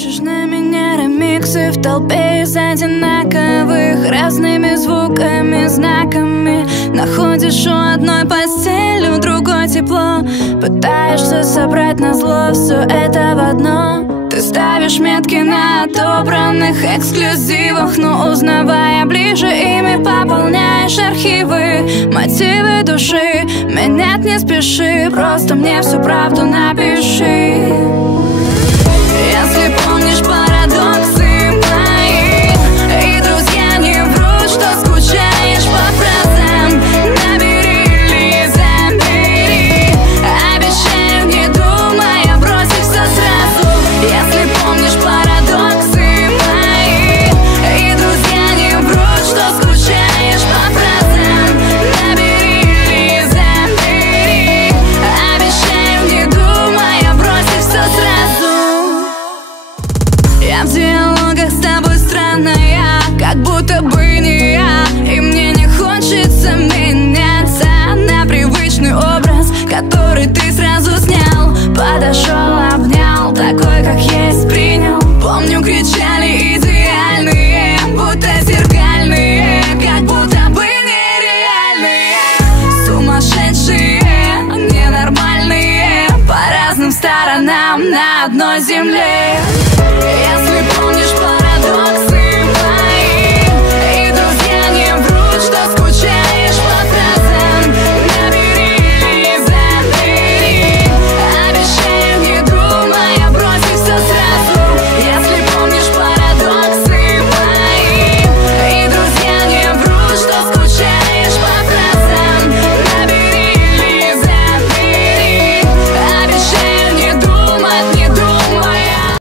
Пишешь на меня ремиксы в толпе из одинаковых, разными звуками, знаками. Находишь у одной постели, у другой тепло. Пытаешься собрать назло все это в одно. Ты ставишь метки на отобранных эксклюзивах, но узнавая ближе, ими пополняешь архивы. Мотивы души менять не спеши, просто мне всю правду напиши. Если помнишь парадоксы мои, и друзья не врут, что скучаешь по фразам, набери или забери. Обещаю, не думая, бросить все сразу. Если помнишь парадоксы мои, и друзья не врут, что скучаешь по фразам, набери или забери. Обещаю, не думая, бросить все сразу. Я в диалогах с тобой странная, как будто бы не я, и мне не хочется меняться на привычный образ, который ты сразу снял. Подошел, обнял, такой как есть принял. Помню, кричали идеальные, будто зеркальные, как будто бы нереальные. Сумасшедшие, ненормальные, по разным сторонам на одной земле. Если помнишь